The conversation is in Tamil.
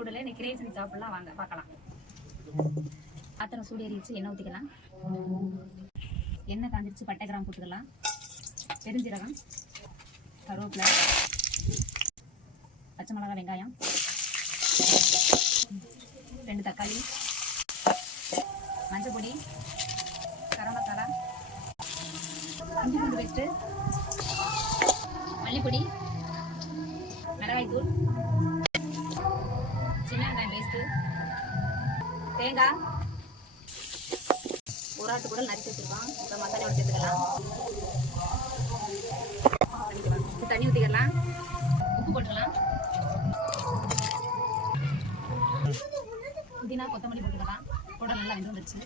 கூடல இன்னைக்கு கிரேவி செஞ்சு சாப்பிடலாம், வாங்க பார்க்கலாம். பாத்திரம் சூடேறி வச்சு எண்ணெய் ஊற்றிக்கலாம். எண்ணெய் காஞ்சிருச்சு, பட்டை கிராம்பு போட்டுக்கலாம், பெருஞ்சீரகம், கருவேப்பிலை, பச்சை மிளகாய், வெங்காயம், 2 தக்காளி, மஞ்சள் பொடி, கரம் மசாலா, இஞ்சி பூண்டு பேஸ்ட்டு, மல்லிப்பொடி, மிளகாய்த்தூள், சின்ன வெங்காயம் பேஸ்ட்டு, தேங்காய், ஒரு ஆட்டு கூட நறுக்கி வச்சுருக்கோம். இப்போ மசாலாவோட சேர்த்துக்கலாம். தண்ணி ஊற்றிக்கலாம், உப்பு போட்டுக்கலாம், புதினா கொத்தமல்லி போட்டுக்கலாம். கூட நல்லா வெந்து வந்துருச்சு.